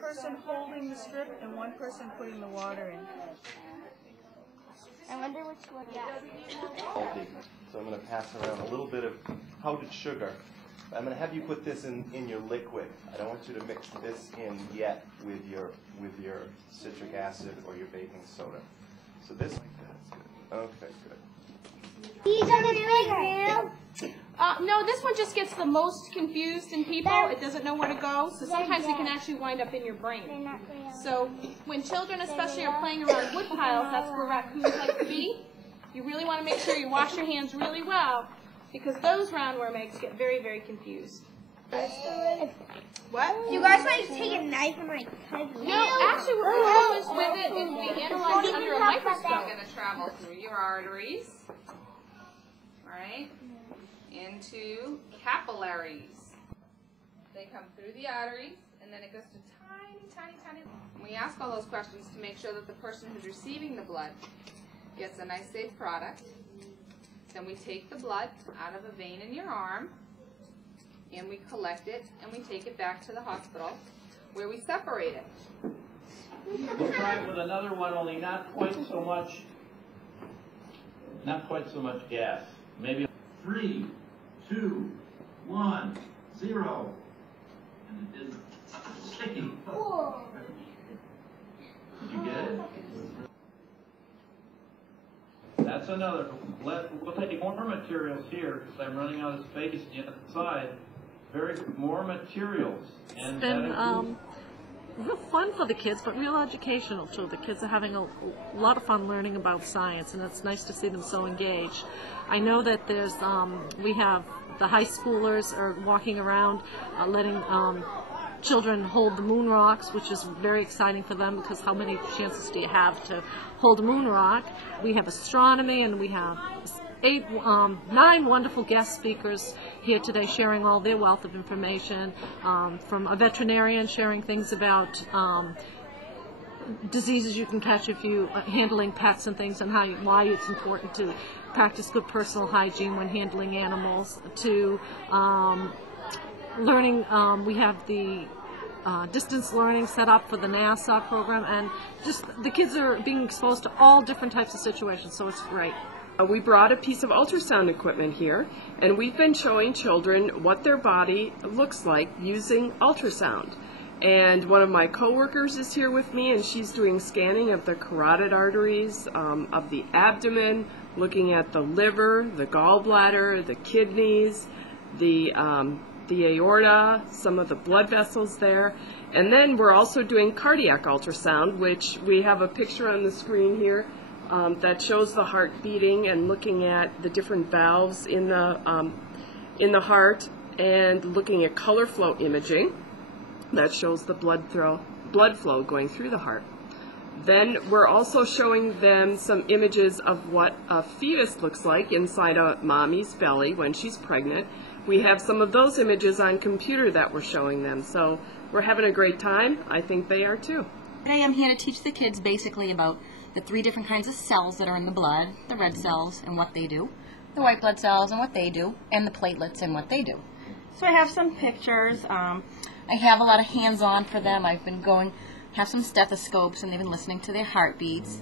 person holding the strip and one person putting the water in. I wonder which one. Salty. So I'm going to pass around a little bit of powdered sugar. I'm going to have you put this in your liquid. I don't want you to mix this in yet with your citric acid or your baking soda. So this like that's good. Okay, good. These are the big now. No, this one just gets the most confused in people. It doesn't know where to go, so sometimes it can actually wind up in your brain. So when children especially are playing around wood piles, that's where raccoons like to be. You really want to make sure you wash your hands really well, because those roundworm eggs get very, very confused. What? You guys might take a knife and like cut it. No, actually what we do is with it is we analyze it under a microscope. It's going to travel through your arteries, right, into capillaries. They come through the arteries, and then it goes to tiny, tiny, tiny. And we ask all those questions to make sure that the person who's receiving the blood gets a nice, safe product. Then we take the blood out of a vein in your arm, and we collect it, and we take it back to the hospital, where we separate it. We'll try it with another one, only not quite so much gas. Maybe 3, 2, 1, 0. And it is sticky. Did you get it? That's another. We'll take more materials here because I'm running out of space on the other side. More materials. And it's been real fun for the kids, but real educational too. The kids are having a lot of fun learning about science, and it's nice to see them so engaged. I know that there's we have the high schoolers are walking around letting children hold the moon rocks, which is very exciting for them because how many chances do you have to hold a moon rock? We have astronomy, and we have 9 wonderful guest speakers here today sharing all their wealth of information, from a veterinarian sharing things about diseases you can catch if you handling pets and things, and why it's important to practice good personal hygiene when handling animals, to learning. We have the distance learning set up for the NASA program, and just the kids are being exposed to all different types of situations, so it's great. We brought a piece of ultrasound equipment here, and we've been showing children what their body looks like using ultrasound. And one of my coworkers is here with me, and she's doing scanning of the carotid arteries, of the abdomen, looking at the liver, the gallbladder, the kidneys, the aorta, some of the blood vessels there. And then we're also doing cardiac ultrasound, which we have a picture on the screen here. That shows the heart beating and looking at the different valves in the heart, and looking at color flow imaging that shows the blood flow going through the heart. Then we're also showing them some images of what a fetus looks like inside a mommy's belly when she's pregnant. We have some of those images on computer that we're showing them, so we're having a great time. I think they are too. Today I'm here to teach the kids basically about the 3 different kinds of cells that are in the blood, the red cells and what they do, the white blood cells and what they do, and the platelets and what they do. So I have some pictures. I have a lot of hands-on for them. I've been have some stethoscopes, and they've been listening to their heartbeats.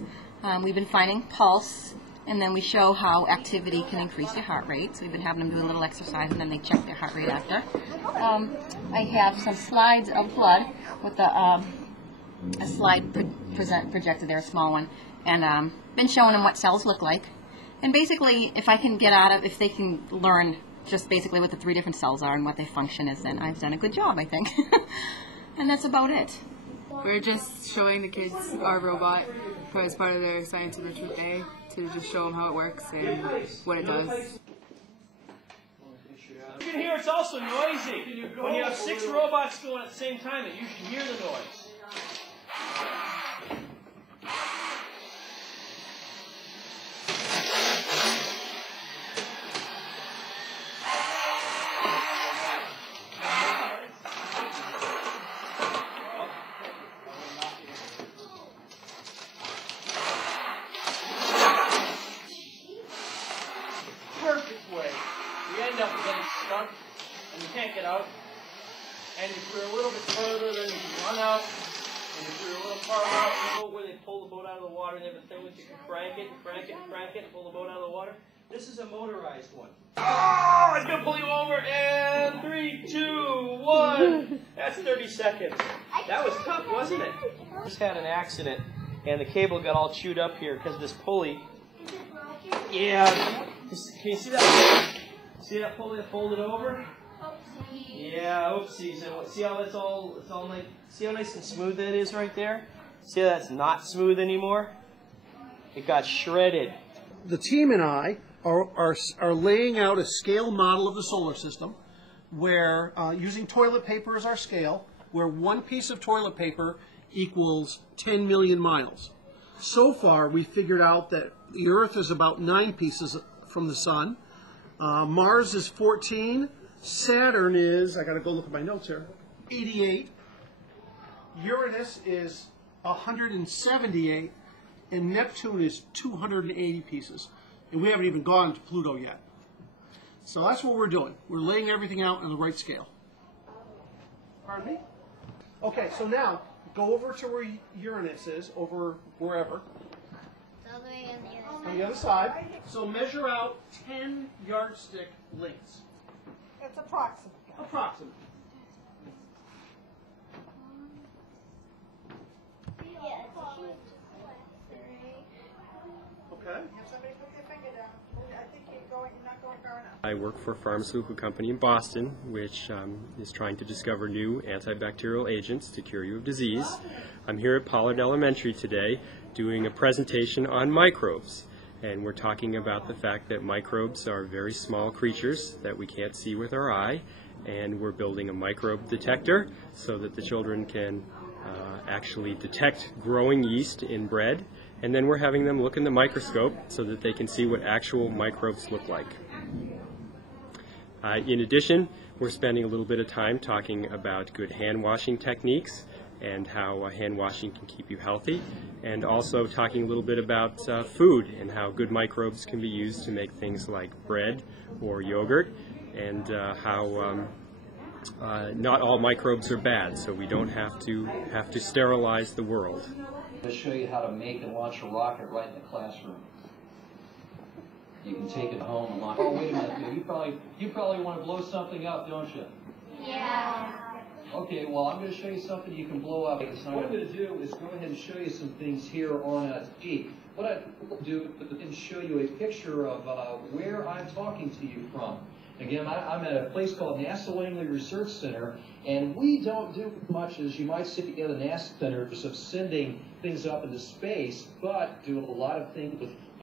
We've been finding pulse, and then we show how activity can increase your heart rate. So we've been having them do a little exercise, and then they check their heart rate after. I have some slides of blood with a slide projected there, a small one, and been showing them what cells look like. And basically, if they can learn just basically what the 3 different cells are and what their function is, then I've done a good job, I think. And that's about it. We're just showing the kids our robot as part of their Science Enrichment Day, to just show them how it works and what it does. You can hear it's also noisy. When you have 6 robots going at the same time, you should hear the noise. Perfect way. We end up getting stuck and we can't get out. And if you're a little bit further, then you can run out. And if you're a little farther out, you know where they pull the boat out of the water, they have a thing which you can crank it, and pull the boat out of the water. This is a motorized one. Oh, it's going to pull you over. And 3, 2, 1. That's 30 seconds. That was tough, wasn't it? Just had an accident, and the cable got all chewed up here because of this pulley. Yeah. Can you see that? See that pulley that folded over? Yeah, oopsies. And see how it's all nice? See how nice and smooth that is right there? See how that's not smooth anymore? It got shredded. The team and I are laying out a scale model of the solar system where, using toilet paper as our scale, where one piece of toilet paper equals 10 million miles. So far, we figured out that the Earth is about 9 pieces from the Sun. Mars is 14. Saturn is, I got to go look at my notes here, 88. Uranus is 178. And Neptune is 280 pieces. And we haven't even gone to Pluto yet. So that's what we're doing. We're laying everything out on the right scale. Pardon me? Okay, so now go over to where Uranus is, over wherever. All the way on the On the other side. So measure out 10 yardstick lengths. It's approximate. Approximate. Okay. Have somebody put their finger down. I think you're not going far enough. I work for a pharmaceutical company in Boston, which is trying to discover new antibacterial agents to cure you of disease. I'm here at Pollard Elementary today doing a presentation on microbes. And we're talking about the fact that microbes are very small creatures that we can't see with our eye. And we're building a microbe detector so that the children can actually detect growing yeast in bread. And then we're having them look in the microscope so that they can see what actual microbes look like. In addition, we're spending a little bit of time talking about good hand washing techniques and how hand washing can keep you healthy, and also talking a little bit about food and how good microbes can be used to make things like bread or yogurt, and how not all microbes are bad, so we don't have to sterilize the world. To show you how to make and launch a rocket right in the classroom. You can take it home and launch. Oh, wait a minute. You probably want to blow something up, don't you? Yeah. Okay, well, I'm going to show you something you can blow up. So what I'm going to do is go ahead and show you some things here on a sheet. What I will do is show you a picture of where I'm talking to you from. Again, I'm at a place called NASA Langley Research Center, and we don't do much, as you might see at the NASA centers, of sending things up into space, but do a lot of things with